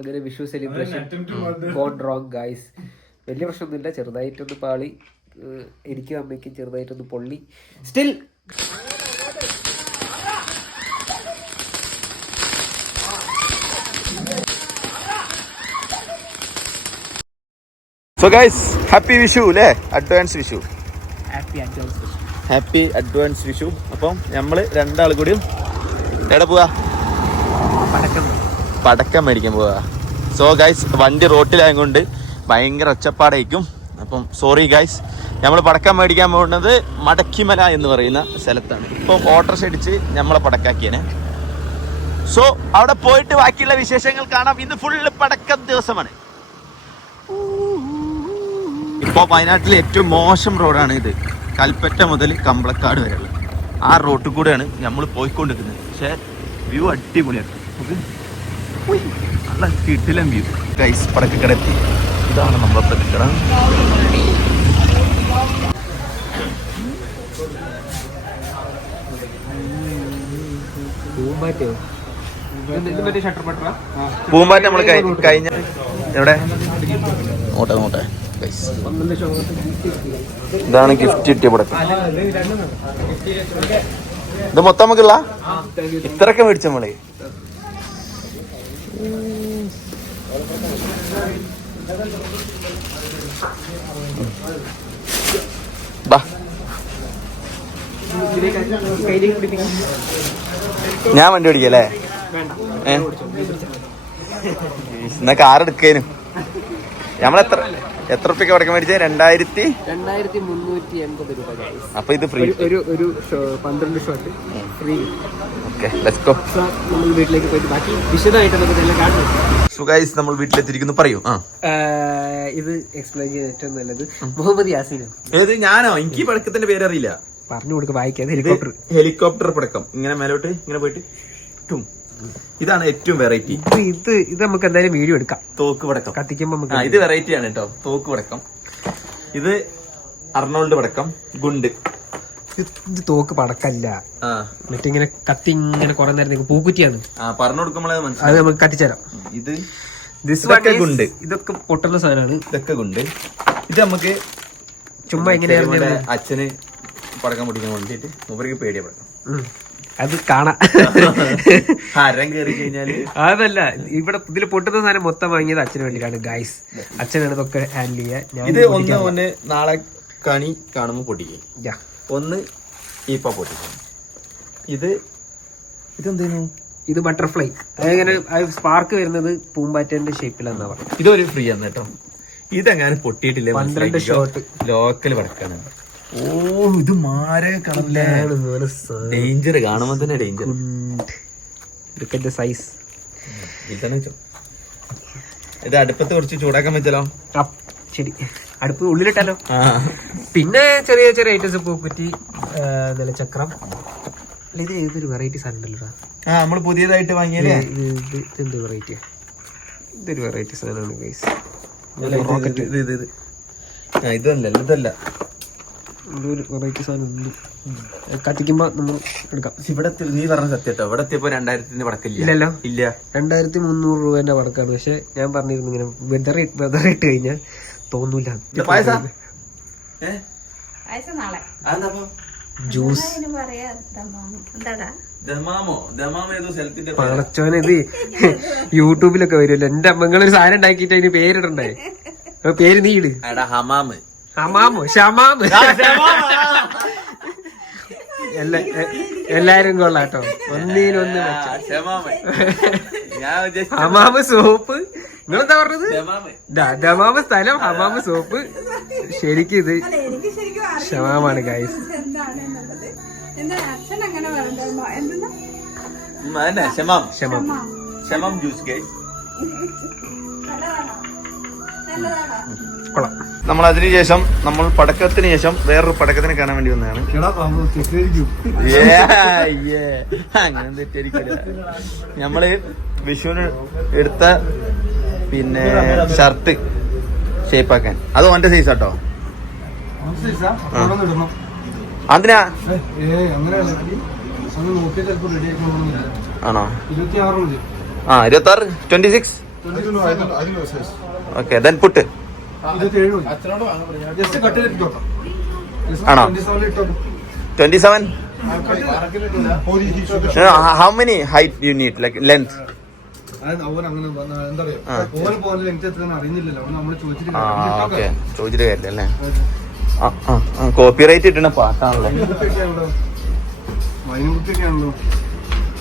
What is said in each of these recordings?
അങ്ങനെ Vishu celebration gone wrong guys. വലിയ പ്രശ്നമൊന്നുമില്ല, ചെറുതായിട്ടൊന്ന് പാളി, എനിക്കും അമ്മയ്ക്കും ചെറുതായിട്ടൊന്ന് പൊള്ളി. Still so guys happy Vishu അല്ലേ, advance Vishu. Happy advance Vishu. അപ്പം നമ്മള് രണ്ടാൾ കൂടിയും എവിടെ പോവാ? പടക്കം മേടിക്കാൻ പോവാ. സോ ഗൈസ് വണ്ടി റോട്ടിലായതുകൊണ്ട് ഭയങ്കര ഒച്ചപ്പാടായിരിക്കും. അപ്പം സോറി ഗൈസ്. നമ്മൾ പടക്കം മേടിക്കാൻ പോകുന്നത് മടക്കിമല എന്ന് പറയുന്ന സ്ഥലത്താണ്. ഇപ്പം ഓട്ടോറിക്ഷ അടിച്ച് നമ്മളെ പടക്കാക്കിയേനെ. സോ അവിടെ പോയിട്ട് ബാക്കിയുള്ള വിശേഷങ്ങൾ കാണാം. ഇന്ന് ഫുള്ള് പടക്കം ദിവസമാണ്. ഇപ്പോൾ വയനാട്ടിലെ ഏറ്റവും മോശം റോഡാണ് ഇത്. കൽപ്പറ്റ മുതൽ കമ്പളക്കാട് വരെയുള്ള ആ റോട്ടിൽ കൂടെയാണ് നമ്മൾ പോയിക്കൊണ്ടിരിക്കുന്നത്. പക്ഷേ വ്യൂ അടിപൊളിയാണ്. നല്ല കിടിലൻ വ്യൂ. ഗൈസ് പടക്കക്കട എത്തി. ഇതാണ് നമ്മളെ പടക്കട. പൂമ്പാറ്റ നമ്മൾ കഴിഞ്ഞ എവിടെ നോട്ടെ നോട്ടെ. ഇതാണ് ഗിഫ്റ്റ് കിട്ടിയ പടക്കം. ഇത് മൊത്തം നമുക്കുള്ള ഇത്രയൊക്കെ മേടിച്ച നമ്മളെ. ഞാൻ വണ്ടി ഓടിക്കല്ലേ? എന്നാ കാർ എടുക്കേനും. നമ്മളെത്ര റുപ്യക്ക് പടക്കം മേടിച്ചത്? 2380 രൂപ. അപ്പൊ ഇത് ഫ്രീ. ഒരു 12 shot free. Okay let's go. നമ്മൾ വീട്ടിലേക്ക് പോയിട്ട് ബാക്കി വിശദമായിട്ട് നമുക്ക് കാണാം. സോ ഗൈസ് നമ്മൾ വീട്ടിലെത്തിയിരിക്കുന്നു. പറയൂ. ഇത് എക്സ്പ്ലെയിൻ ചെയ്യാൻ ഏറ്റവും നല്ലത് മുഹമ്മദ് യാസീൻ. ഏത്? ഞാനോ? എനിക്ക് പടക്കത്തിന്റെ പേരറിയില്ല. പറഞ്ഞു കൊടുക്ക വായിക്കാതെ. ഹെലികോപ്റ്റർ പടക്കം. ഇങ്ങനെ മേലോട്ട് ഇങ്ങനെ പോയിട്ട് ടും. ഇതാണ് ഏറ്റവും വെറൈറ്റി. ഇത് നമുക്ക് എന്തായാലും വീഡിയോ എടുക്കാം. തോക്ക് പടക്കം കത്തിക്കുമ്പോ ഇത് വെറൈറ്റി ആണ് കേട്ടോ. തോക്ക് പടക്കം. ഇത് അർണോൾഡ് പടക്കം. ഗുണ്ട്. ഇത് തോക്ക് പടക്കല്ല, മറ്റിങ്ങനെ കത്തി ഇങ്ങനെ കുറെ നേരം പൂക്കുറ്റിയാണ്. പറഞ്ഞു കൊടുക്കുമ്പോഴേ അത് നമുക്ക് കത്തിച്ചേരാം. ഇത് ഗുണ്ട്. ഇതൊക്കെ പൊട്ടുന്ന സാധനമാണ്. ഇതൊക്കെ ഗുണ്ട്. ഇത് നമുക്ക് ചുമ്മാ ഇങ്ങനെ അച്ഛന് പടക്കം പൊട്ടിക്കാൻ വേണ്ടിട്ട് മൂപ്പർക്ക് പേടിയ പടക്കം. അത് കാണാം. ഹരം കയറി കഴിഞ്ഞാല് അതല്ല, ഇവിടെ ഇതിൽ പൊട്ടുന്ന സാധനം മൊത്തം വാങ്ങിയത് അച്ഛന് വേണ്ടിയിട്ടാണ് ഗൈസ്. അച്ഛനാണ് ഇതൊക്കെ ഹാൻഡിൽ ചെയ്യാൻ. ഇത് ഒന്ന് നാളെ കണി കാണുമ്പോ പൊട്ടിക്കും. ഒന്ന് ഈപ്പ പൊട്ടിക്കും. ഇതെന്തേനു? ഇത് ബട്ടർഫ്ലൈ. അതെങ്ങനെ സ്പാർക്ക് വരുന്നത് പൂമ്പാറ്റന്റെ ഷേപ്പിലാന്നാ പറയുന്നത്. ഇതൊരു ഫ്രീ ആണ് കേട്ടോ. ഇതെങ്ങനെ പൊട്ടിയിട്ടില്ല. 12 ഷോട്ട് ലോക്കൽ പടക്കാണ്. ഓ ഇത് മാരെ ഡേഞ്ചർ. കാണുമ്പോ തന്നെ ഡേഞ്ചർ. സൈസ് ഇത് അടുപ്പത്ത് കുറച്ച് ചൂടാക്കാൻ വെച്ചാലോ? ശരി, അടുപ്പ് ഉള്ളിലിട്ടാലോ. പിന്നെ ചെറിയ ചെറിയ ഐറ്റംസ് പൂക്കുറ്റി, നിലച്ചക്രം. ഇത് ഏതൊരു വെറൈറ്റി സാധനം ഉണ്ടല്ലോ. നമ്മള് പുതിയതായിട്ട് വാങ്ങിയല്ലേ. ഇതെന്ത് വെറൈറ്റിയാ? ഇതൊരു വെറൈറ്റി സാധനമാണ് ഗൈസ്. ഇതല്ല ഒരു വെറൈറ്റി സാധനം ഉണ്ട്. കത്തിക്കുമ്പോ നമ്മൾ എടുക്കാം. ഇവിടെ നീ പറഞ്ഞ സത്യം കേട്ടോ. ഇവിടെ എത്തിയപ്പോ 2000 പടക്കില്ല. ഇല്ലല്ലോ. ഇല്ല, 2300 രൂപേന്റെ പടക്കാണ്. പക്ഷെ ഞാൻ പറഞ്ഞിരുന്നു ഇങ്ങനെ വെതറിട്ട് കഴിഞ്ഞാൽ തോന്നൂല. ജ്യൂസ് പടച്ചോനെ, ഇത് യൂട്യൂബിലൊക്കെ വരുമല്ലോ. എന്റെ അമ്മങ്ങളൊരു സാധനം ഉണ്ടാക്കിട്ട് അതിന് പേരിടണ്ടേ? പേര് നീ ഇട്. ഹമാമ്, ഹമാമോ, ഷമാമ്. എല്ലാരും കൊള്ളാട്ടോ. ഒന്നിനൊന്ന് ഹമാമ് സോപ്പ്. നിങ്ങളെന്താ പറഞ്ഞത്? ദമാമ സ്ഥലം, ഹമാമ് സോപ്പ്. ശരിക്കും ഇത് ഷമാമാണ് ഗൈസ്. ഷമാം ജ്യൂസ് ഗൈസ്. കൊള്ളാം. നമ്മൾ അതിനുശേഷം നമ്മൾ പടക്കത്തിന് ശേഷം വേറൊരു പടക്കത്തിന് കാണാൻ വേണ്ടി വന്നതാണ്. അങ്ങനെ തെറ്റായിരിക്കില്ല. നമ്മള് വിഷുവിന് എടുത്ത പിന്നെ ഷർട്ട് ഷേപ്പാക്കാൻ. അത് ഓന്റെ സൈസ് ആട്ടോ. അതിനാ ആണോ? 26, 26 ഓക്കെ ദെൻ പുട്ട് ആണോ 27 how many height you need like length okay ചോദിച്ചിട്ട് കാര്യല്ലേ കോപ്പിറൈറ്റ് ഇട്ടണ പാട്ടാണല്ലോ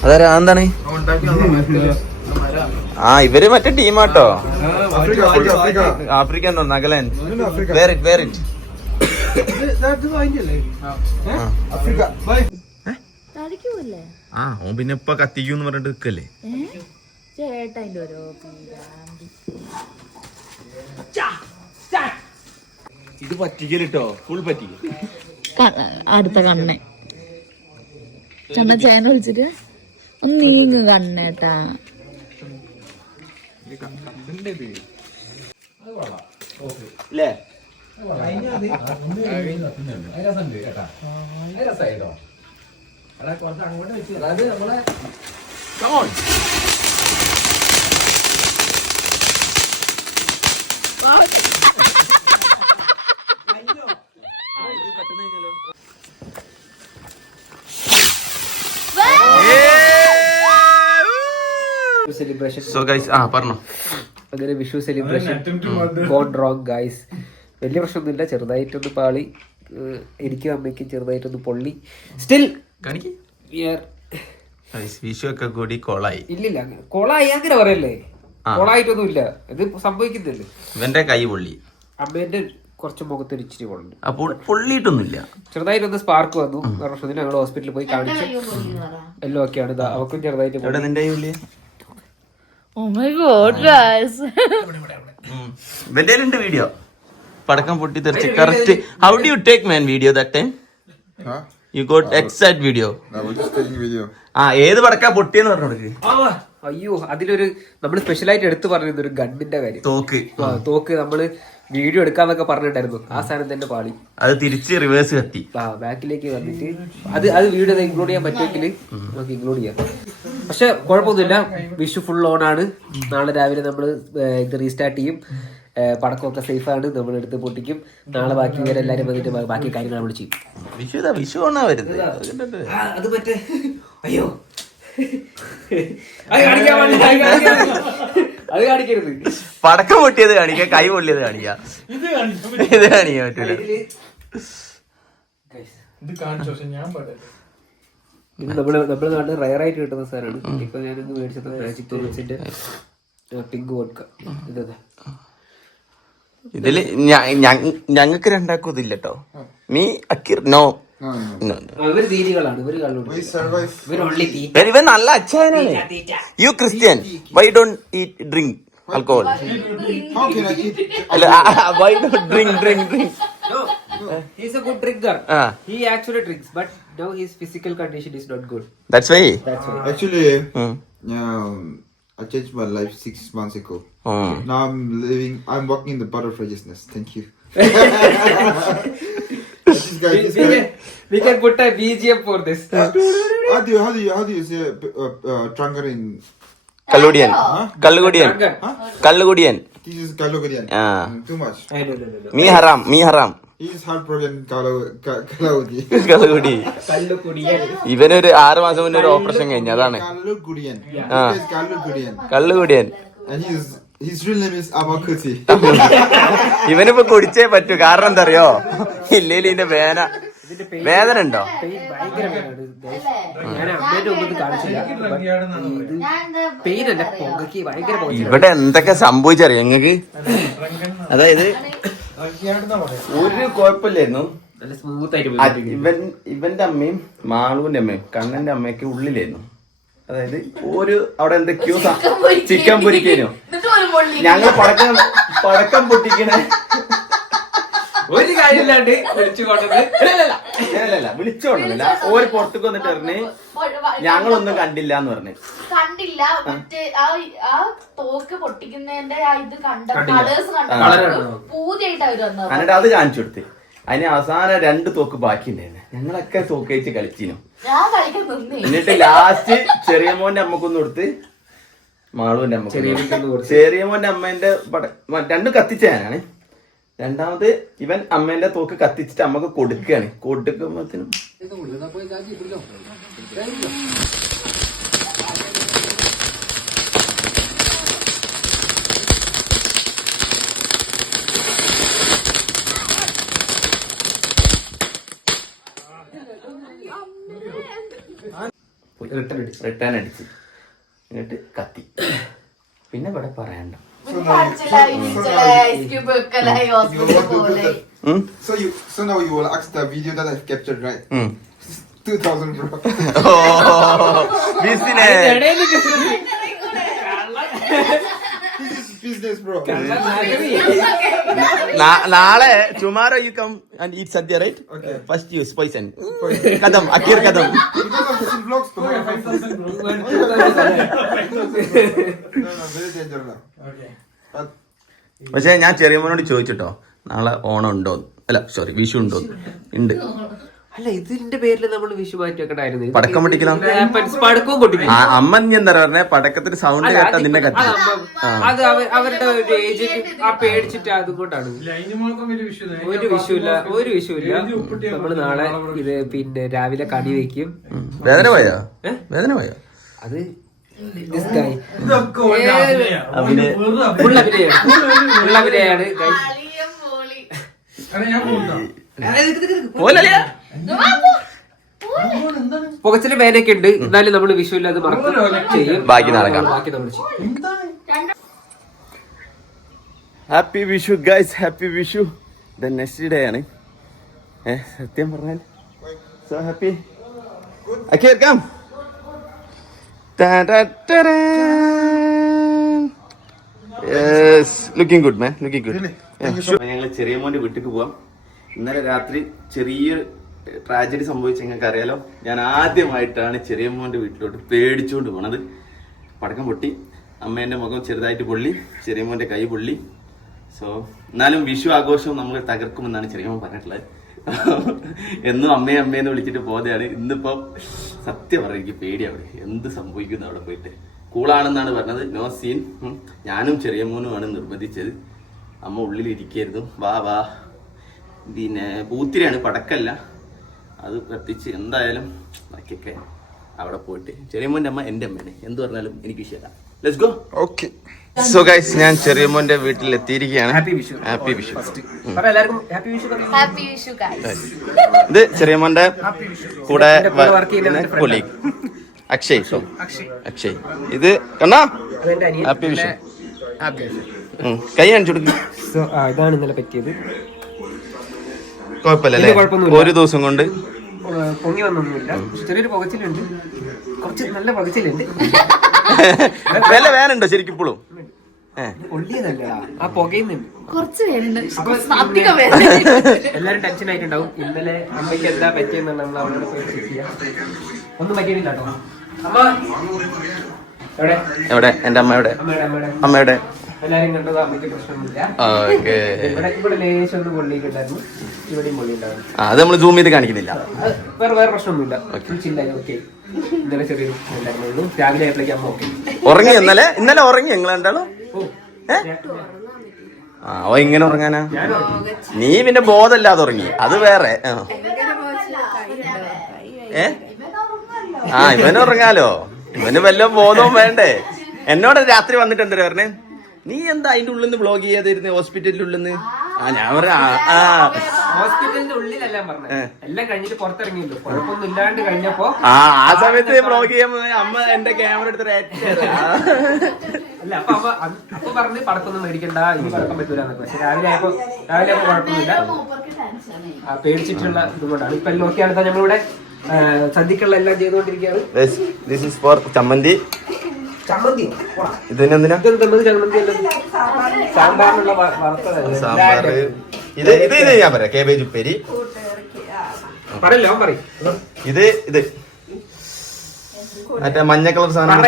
അതാരാ എന്താണ് ഇവര് മറ്റേ ടീമാട്ടോ ആഫ്രിക്കൻ നാഗാലാൻഡ് വേറിറ്റ് ഓൻ പിന്നെ ഇപ്പൊ കത്തിക്കൂന്ന് പറഞ്ഞിട്ട് നിക്കല്ലേ ഇത് പറ്റിക്കലിട്ടോ ഫുൾ പറ്റിക്കൽ അടുത്ത കണ്ണെ ചണ്ണ ചേന വിളിച്ചിട്ട് ഒന്ന് നീങ്ങ് കണ്ണേട്ടാ അല്ലേ Come on. Celebration So guys, പറഞ്ഞോ. അങ്ങനെ Vishu celebration gone wrong guys. വലിയ പ്രശ്നമൊന്നുമില്ല, ചെറുതായിട്ടൊന്ന് പാളി, എനിക്കും അമ്മയ്ക്കും ചെറുതായിട്ടൊന്ന് പൊള്ളി. സ്റ്റിൽ വിഷു ഒക്കെ കൂടി കോളായി. ഇല്ലില്ല, കോളായി അങ്ങനെ പറയല്ലേ, കോളായിട്ടൊന്നും ഇല്ല, ഇത് സംഭവിക്കുന്നില്ല. ഇവന്റെ കൈ പൊള്ളി, അമ്മേന്റെ കുറച്ച് മുഖത്തൊരു ഇച്ചിരി പൊള്ളി, അപ്പോൾ പൊള്ളിയിട്ടൊന്നുമില്ല, ചെറുതായിട്ടൊന്ന് സ്പാർക്ക് വന്നു. പ്രശ്നത്തിന് ഞങ്ങൾ ഹോസ്പിറ്റലിൽ പോയി കാണിച്ചു, എല്ലാം ഒക്കെയാണ്. അവക്കും ചെറുതായിട്ട് നിന്റെ കൈ പൊള്ളിയ ഇവന്റെ വീഡിയോ പടക്കം പൊട്ടി തെറിച്ച് correct. How do you take man video that time? You got exact video. ഏത് പടക്കാ പൊട്ടിയെന്ന് പറഞ്ഞു. അയ്യോ, അതിലൊരു നമ്മള് സ്പെഷ്യലായിട്ട് എടുത്തു പറഞ്ഞിരുന്നു ഒരു ഗണ്ണിന്റെ കാര്യം. തോക്ക് നമ്മള് വീഡിയോ എടുക്കാന്നൊക്കെ പറഞ്ഞിട്ടായിരുന്നു, ആ സാധനം തന്നെ പാളി. അത് തിരിച്ച് റിവേഴ്സ് കത്തി ബാക്കിലേക്ക് വന്നിട്ട് അത് വീഡിയോ ഇൻക്ലൂഡ് ചെയ്യാൻ പറ്റുമെങ്കിൽ നമുക്ക് ഇൻക്ലൂഡ് ചെയ്യാം. പക്ഷെ കുഴപ്പമൊന്നുമില്ല, വിഷു ഫുൾ ഓൺ ആണ്. നാളെ രാവിലെ നമ്മൾ ഇത് റീസ്റ്റാർട്ട് ചെയ്യും. പടക്കമൊക്കെ സേഫ് ആണ്, നമ്മൾ എടുത്ത് പൊട്ടിക്കും. നാളെ ബാക്കി ഇവരെല്ലാരും വന്നിട്ട് ബാക്കി കാര്യങ്ങൾ നമ്മൾ ചെയ്യും. വിഷു ഓണാ വരുന്നത്. അത് മറ്റേ അയ്യോ അത് കാണിക്കരുത്. പടക്കം പൊട്ടിയത് കാണിക്ക, കൈ പൊള്ളിയത് കാണിക്ക, ഇത് കാണിക്കാൻ പറ്റൂല. ഇത് നമ്മുടെ നാട്ടിൽ റയർ ആയിട്ട് കിട്ടുന്ന സാധനമാണ്. ഇപ്പൊ ഞാനൊന്ന് മേടിച്ചത് മാജിക് ടൂറിസ്റ്റിന്റെ പിങ്ക് വോഡ്ക. ഇതില് ഞങ്ങൾക്ക് രണ്ടാക്കും ഇതില്ലട്ടോ. Me അക്കിർ no. ഇവര് തീരികളാണ്, ഇവൻ നല്ല അച്ഛനാണ്. You Christian, why don't eat drink alcohol? Why don't drink? No, he's a good drinker. He actually drinks, but now his physical condition is not good. That's why. Actually, I changed my life 6 months ago. Now I'm walking in the path of righteousness. Thank you. We can put a BGM for this. How do you say drunkard in? Kalludiyan. This is Kalludiyan. Too much. Me haram. He is heartbroken Kalludi. ഇവനൊരു 6 മാസം മുന്നേ ഒരു operation കഴിഞ്ഞ, അതാണ് കള്ളുകുടിയൻ. And his real name is Amakuti. ഇവനിപ്പോ കുടിച്ചേ പറ്റൂ, കാരണം എന്താ അറിയോ, ഇല്ലേലും ഇതിന്റെ വേദന ഉണ്ടോ? ഇവിടെ എന്തൊക്കെ സംഭവിച്ചറിയോ ഞങ്ങക്ക്? അതായത് ഒരു കുഴപ്പമില്ലായിരുന്നു. ഇവന്റെ അമ്മയും മാളുവിന്റെ അമ്മയും കണ്ണന്റെ അമ്മയൊക്കെ ഉള്ളിലായിരുന്നു. അതായത് അവിടെ എന്തൊക്കെയോ ചിക്കൻ പൊരിക്കാനോ, ഞങ്ങൾ പടക്കം പൊട്ടിക്കണ ഒരു കാര്യമില്ലാണ്ട് വിളിച്ചോണ്ടില്ല. ഓര് പുറത്തേക്ക് വന്നിട്ട് പറഞ്ഞ് ഞങ്ങളൊന്നും കണ്ടില്ല എന്ന് പറഞ്ഞു. കണ്ടില്ല, മറ്റേ ആ തോക്ക് പൊട്ടിക്കുന്നതിന്റെ ഇത് പൂജയായിട്ട് അവര് വന്നത്. എന്നിട്ട് അത് കാണിച്ചു കൊടുത്ത്. അതിന് അവസാനം 2 തോക്ക് ബാക്കി ഉണ്ടായിരുന്നു. ഞങ്ങളൊക്കെ തോക്ക് വെച്ച് കളിച്ചിനു. എന്നിട്ട് ലാസ്റ്റ് ചെറിയ മോന്റെ അമ്മക്കൊന്ന് കൊടുത്ത് മാളുവിന്റെ അമ്മ ചെറിയ ചെറിയ മോന്റെ അമ്മേന്റെ രണ്ടും കത്തിച്ചാനാണ്. രണ്ടാമത് ഇവൻ അമ്മേന്റെ തോക്ക് കത്തിച്ചിട്ട് അമ്മക്ക് കൊടുക്കുകയാണ്. കൊടുക്കുമ്പോഴത്തേനും റിട്ടേൺ അടിച്ച് എന്നിട്ട് കത്തി. പിന്നെ ഇവിടെ പറയണ്ട. So now you will ask the video that I've captured, right? 2,000 bro. This is business, bro. നാളെ tomorrow you come and eat sadhya, right? Okay. First use poison. Kadam, akir kadam. Because of this vlogs, bro. No, very dangerous now. Okay. But പക്ഷെ ഞാൻ ചെറിയമ്മനോട് ചോദിച്ചിട്ടോ നാളെ ഓണം ഉണ്ടോന്ന്, അല്ല sorry Vishu ഉണ്ടോന്ന്. ഉണ്ട്. അല്ല ഇതിന്റെ പേരിൽ നമ്മൾ വിഷു മാറ്റി വെക്കണ്ടായിരുന്നു. പടക്കം പൊട്ടിക്കണം. പടക്കവും പൊട്ടിക്കും. അമ്മ നീ എന്താ പറഞ്ഞ പടക്കത്തിന് സൗണ്ട് കേട്ടാ നിന്നെ കത്തി. അത് അവരുടെ ഒരു ഏജന്റ് ആ പേടിച്ചിട്ട് അതുകൊണ്ടാണ്. ഒരു വിഷുവില്ല. നമ്മള് നാളെ ഇത് പിന്നെ രാവിലെ കണി വെക്കും. വേദന പോയോ? അത് അഭിനയാണ്. പുകച്ചില് വേനൊക്കെ ഉണ്ട്. എന്നാലും നമ്മള് വിഷുവിൽ അത് മറക്കും ചെയ്യും. ബാക്കി നാളെ കാണാം. Happy Vishu guys, happy Vishu. Next day ആണ്. സത്യം പറഞ്ഞാൽ so happy. Akhil come. Yes, looking good man, looking good. ഞങ്ങൾ ചെറിയ മോന്റെ വീട്ടിലേക്ക് പോവാം. ഇന്നലെ രാത്രി ചെറിയൊരു ട്രാജഡി സംഭവിച്ച നിങ്ങൾക്ക് അറിയാലോ. ഞാൻ ആദ്യമായിട്ടാണ് ചെറിയ മോന്റെ വീട്ടിലോട്ട് പേടിച്ചുകൊണ്ട് പോണത്. പടക്കം പൊട്ടി, അമ്മേന്റെ മുഖം ചെറുതായിട്ട് പൊള്ളി, ചെറിയ മോന്റെ കൈ പൊള്ളി. സോ എന്നാലും വിഷു ആഘോഷം നമ്മൾ തകർക്കുമെന്നാണ് ചെറിയ മോൻ പറഞ്ഞിട്ടുള്ളത്. എന്നും അമ്മയെന്ന് വിളിച്ചിട്ട് പോതെയാണ്. ഇന്നിപ്പോ സത്യം പറഞ്ഞ എനിക്ക് പേടിയാണ് എന്ത് സംഭവിക്കുന്നു അവിടെ പോയിട്ട്. കൂളാണെന്നാണ് പറഞ്ഞത്, നോ സീൻ. ഞാനും ചെറിയ മോനുമാണ് നിർബന്ധിച്ചത്. അമ്മ ഉള്ളിലിരിക്കായിരുന്നു. വാ പിന്നെ പൂത്തിരിയാണ്, പടക്കല്ല. അത് കത്തിച്ച് എന്തായാലും ബാക്കിയൊക്കെ അവിടെ പോയിട്ട്. ചെറിയ മോന്റെ അമ്മ എന്റെ അമ്മയാണ്, എന്ത് പറഞ്ഞാലും എനിക്ക് വിഷയമില്ല. Let's go. okay. So guys ഞാൻ ചെറിയ മോന്റെ വീട്ടിൽ എത്തിയിരിക്കുകയാണ്. ഹാപ്പി വിഷു. ഹാപ്പി വിഷു. എല്ലാവർക്കും happy Vishu. Happy Vishu guys. ഇത് ചെറിയ മോന്റെ കൂടെ കൊലീഗ് അക്ഷയ്. അക്ഷയ് ഇത് കണ്ണാ ഹാപ്പി വിഷു. കൈ കാണിച്ചു കൊടുക്കും. ഇതാണ് ഇന്നലെ പറ്റിയത്. കുഴപ്പമില്ലല്ലേ? ഒരു ദിവസം കൊണ്ട് പൊങ്ങി വന്നൊന്നുമില്ല. ചെറിയൊരു പുകച്ചിലുണ്ട്, കുറച്ച് നല്ല പുകച്ചിലുണ്ട്. വില വേനുണ്ടോ ശരിക്കും ഇപ്പോഴും? പൊള്ളിയതല്ല, ആ പുകയുന്നുണ്ട്. കുറച്ച് പേരുണ്ട്. എല്ലാരും ടെൻഷൻ ആയിട്ടുണ്ടാവും. ഇന്നലെ അമ്മയ്ക്ക് എന്താ പറ്റിയെന്നുള്ള നമ്മൾ അവരോട് പോയി ചെക്ക് ചെയ്യാം. ഒന്നും പറ്റിയിട്ടില്ല കേട്ടോ. അമ്മ എവിടെ? എന്റെ അമ്മ എവിടെ? അമ്മയുടെ എല്ലാരും കണ്ടത് അമ്മയ്ക്ക് പ്രശ്നമൊന്നുമില്ല. ഇവിടെ ലേശം ഒന്ന് പൊള്ളിയിട്ടുണ്ടായിരുന്നു, ഇവിടെയും പൊള്ളിയിട്ടുണ്ടായിരുന്നു. അത് നമ്മൾ സൂം ചെയ്ത് കാണിക്കുന്നില്ല. വേറെ പ്രശ്നമൊന്നുമില്ല. ഓക്കെ. ഇന്നലെ ചെറിയൊരു ഉണ്ടായിരുന്നുള്ളൂ. രാവിലെ ആയപ്പോഴേക്കും അമ്മ ഓക്കെ. ഉറങ്ങി ഇന്നലെ ഉറങ്ങി നിങ്ങൾ രണ്ടാളും? ഓ ഇങ്ങനെ ഉറങ്ങാനാ? നീ പിന്നെ ബോധമില്ലാതെ ഉറങ്ങി, അത് വേറെ. ഇവന് ഉറങ്ങാലോ, ഇവന് വല്ല ബോധവും വേണ്ടേ? എന്നോട് രാത്രി വന്നിട്ട് എന്താ പറഞ്ഞേ, നീ എന്താ അതിന്റെ ഉള്ളിൽ നിന്ന് ബ്ലോഗ് ചെയ്യാതിരുന്നേ ഹോസ്പിറ്റലിന്റെ ഉള്ളിൽ നിന്ന്? ഞാൻ ഹോസ്പിറ്റലിന്റെ ഉള്ളിലെല്ലാം പറഞ്ഞത്, എല്ലാം കഴിഞ്ഞിട്ട് പുറത്തിറങ്ങിയല്ലോ, കുഴപ്പമൊന്നും ഇല്ലാണ്ട് കഴിഞ്ഞപ്പോ ആ സമയത്ത് ബ്ലോഗ് ചെയ്യാൻ അമ്മ എന്റെ ക്യാമറ എടുത്ത് അല്ല അപ്പൊ പറഞ്ഞ് പടക്കൊന്നും മേടിക്കണ്ട, ഇനി പടക്കം പറ്റൂല. പക്ഷെ രാവിലെ ആയപ്പോ കുഴപ്പമൊന്നുമില്ല. പേടിച്ചിട്ടുള്ള ഇതുകൊണ്ടാണ്. ഇപ്പൊ എല്ലാം ഓക്കെ ആണ്. നമ്മളിവിടെ സദ്യക്കുള്ള എല്ലാം ചെയ്തുകൊണ്ടിരിക്കുകയാണ്. ചമ്മന്തി. ചമ്മന്തി ഇതിനെന്തിനാ? സാമ്പാറിനുള്ള സാമ്പാർ. ഇത് ഞാൻ പറയാം, കേബേജ് ഉപ്പേരി. പറയല്ലോ പറയും. ഇത് മറ്റേ മഞ്ഞ കളർ സാധനം.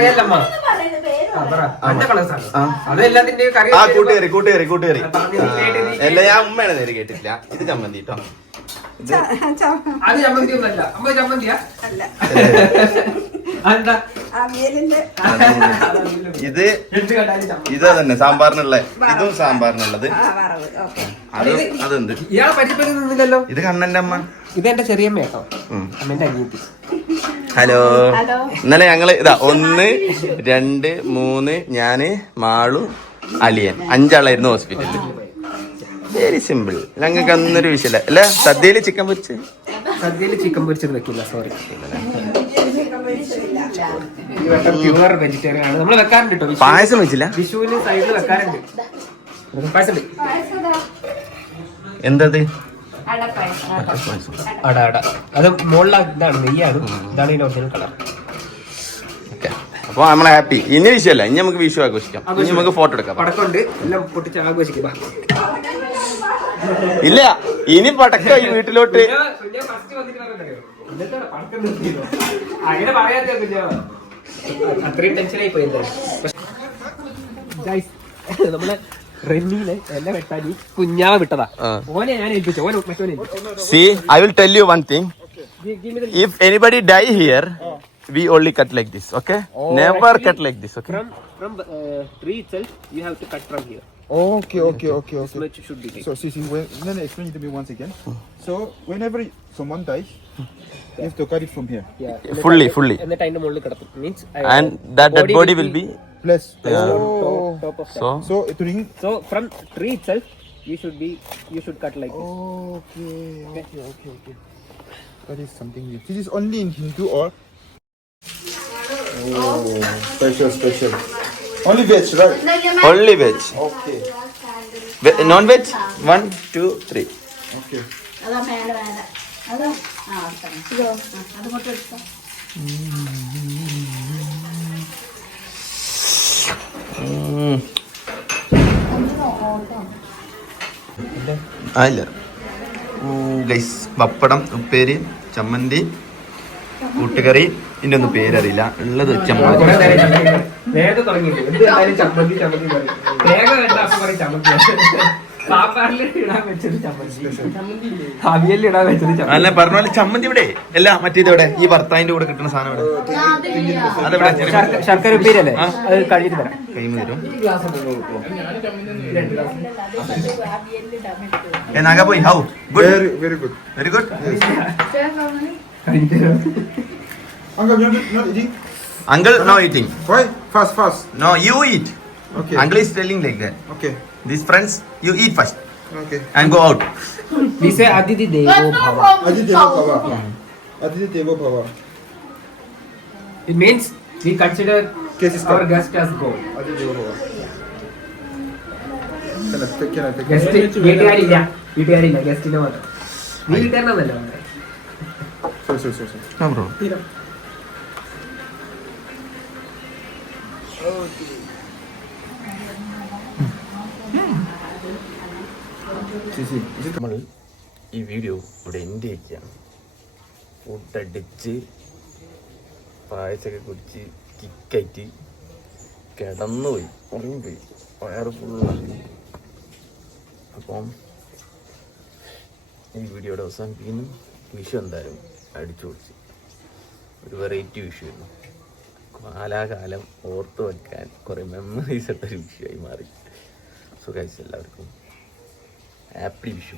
കൂട്ടുകറി. അല്ല ഞാൻ ഉമ്മയാണ് നേരെ കേട്ടിട്ടില്ല. ഇത് ചമ്മന്തി കേട്ടോ. അത് ചമ്മന്തി ഒന്നല്ല, അമ്മ ചമ്മന്തിയാ? അതെന്താ? ഇത് ഇത് തന്നെ സാമ്പാറിനുള്ള, ഇതും സാമ്പാറിനുള്ളത്. അതുണ്ട്. ഇയാളെ പരിചയപ്പെടുന്നില്ലല്ലോ. ഇത് കണ്ണന്റെ അമ്മ. ഇത് എന്റെ ചെറിയമ്മ കേട്ടോ, അമ്മേന്റെ അനിയത്തി. ഹലോ. ഇന്നലെ ഞങ്ങള് 1, 2, 3 ഞാന്, മാളു, അലിയൻ 5 ആളായിരുന്നു ഹോസ്പിറ്റലിൽ. Very simple. ഞങ്ങൾക്ക് അന്നൊരു വിഷയമില്ല അല്ല. സദ്യയില് ചിക്കൻ പൊരിച്ച്, സദ്യയില് ചിക്കൻ പൊരിച്ചത് വെക്കില്ല, സോറി. പ്യുവർ വെജിറ്റേറിയൻ ആണ്. നമ്മൾ വെക്കാറുണ്ട് കേട്ടോ. പായസം വെച്ചില്ല. വിഷുവിന് സൈഡിൽ വെക്കാറുണ്ട് പായസം. എന്തത്? അട അട. അത് മുകളിലെ ഇതാണ്, നെയ്യാണ്. ഇതാണ് ഇതിന്റെ ഒറിജിനൽ കളർ. അപ്പൊ നമ്മളെ ഹാപ്പി. ഇനി വിഷയമല്ല, ഇനി നമുക്ക് വിഷു ആഘോഷിക്കാം. ഇനി നമുക്ക് ഫോട്ടോ എടുക്കാം. പടക്കമുണ്ട്, എല്ലാം പൊട്ടിച്ച് ആഘോഷിക്കുക. ഇല്ല, ഇനി പടക്കം ഈ വീട്ടിലോട്ട്. അങ്ങനെ പറയാത്ത അത്രയും ടെൻഷനായി പോയി. നമ്മളെ റെമിയിലെ എല്ലാം വെട്ടാനി കുഞ്ഞാവ വിട്ടതാ. ഓനെ ഞാൻ ഏൽപ്പിച്ചു. ഓനെ മറ്റോനെ ഏൽപ്പിച്ചു. See, I will tell you one thing. If anybody die here, we only cut like this, okay? Never cut like this, okay? From tree itself, you have to cut from here. Okay. This much should be taken. So, see, then explain it to me once again. So, whenever someone dies, you have to cut it from here. Yeah. Fully. എന്നിട്ട് അതിന്റെ മുകളിൽ കിടത്തും. Means And that dead body will be. Plus. top of that. So So, So from tree itself, you should cut like this. Okay. That is something new. This is only in Hindu or? Special. Only veg, right? only veg. Okay. Non-veg? 1, 2, 3. Okay. ഇല്ല. Guys, പപ്പടം, ഉപ്പേരി, ചമ്മന്തി, കൂട്ടുകറി. ഇതിന്റെ ഒന്നും പേരറിയില്ല. ഉള്ളത് ചമ്മന്തി. നേരത്തെ തുടങ്ങിയിട്ട് എന്തായാലും ചമ്മന്തി തേങ്ങ വേണ്ട. അപ്പൊ പറയും ചമ്മന്തി. സാമ്പാറിൽ ഇടാൻ വെച്ചൊരു ചമ്മന്തി, അവിയലിൽ ഇടാൻ വെച്ചൊരു ചമ്മന്തി. അല്ല, പറഞ്ഞ പോലെ ചമ്മന്തി ഇവിടെ അല്ല. മറ്റേത് ഇവിടെ ഈ ഭർത്താവിന്റെ കൂടെ കിട്ടുന്ന സാധനം ഇവിടെ. അതെവിടെ? ശർക്കര ഉപ്പേരി അല്ലേ? അത് കഴിഞ്ഞിട്ട് തരാം. കൈമ തരും. നാഗാ പോയി. How good? Very good. Very good. Uncle, you're not eating? Uncle no eating. Why? Fast. No, you eat. Okay. Uncle is telling like that. Okay. These friends, you eat first Okay. and go out. We say Aditi Devo Bhava. Aditi Devo Bhava. It means we consider Case is our correct. guest as gold. Aditi Devo Bhava. Can I take? Guest വീട്ടുകാരില്ല, ഗസ്റ്റിനെ മാത്രം. വീട്ടുകാരനല്ല. Sorry. No problem. നമ്മൾ ഈ video ഇവിടെ end ചെയ്യാണ്. Food അടിച്ച് പായസമൊക്കെ കുടിച്ച് കിക്കായിട്ട് കിടന്നുപോയി, ഉറങ്ങിപ്പോയി, വയറ് ഫുള്ളായി. അപ്പം ഈ വീഡിയോയുടെ അവസാനിപ്പിക്കുന്നു. വിഷു എന്തായാലും അടിച്ചു പൊളിച്ച് ഒരു വെറൈറ്റി വിഷുവായിരുന്നു. കാലാകാലം ഓർത്ത് വെക്കാൻ കുറേ മെമ്മറീസ് ഉള്ളൊരു വിഷയമായി മാറി. സോ ഗൈസ്, എല്ലാവർക്കും ഹാപ്പി വിഷു.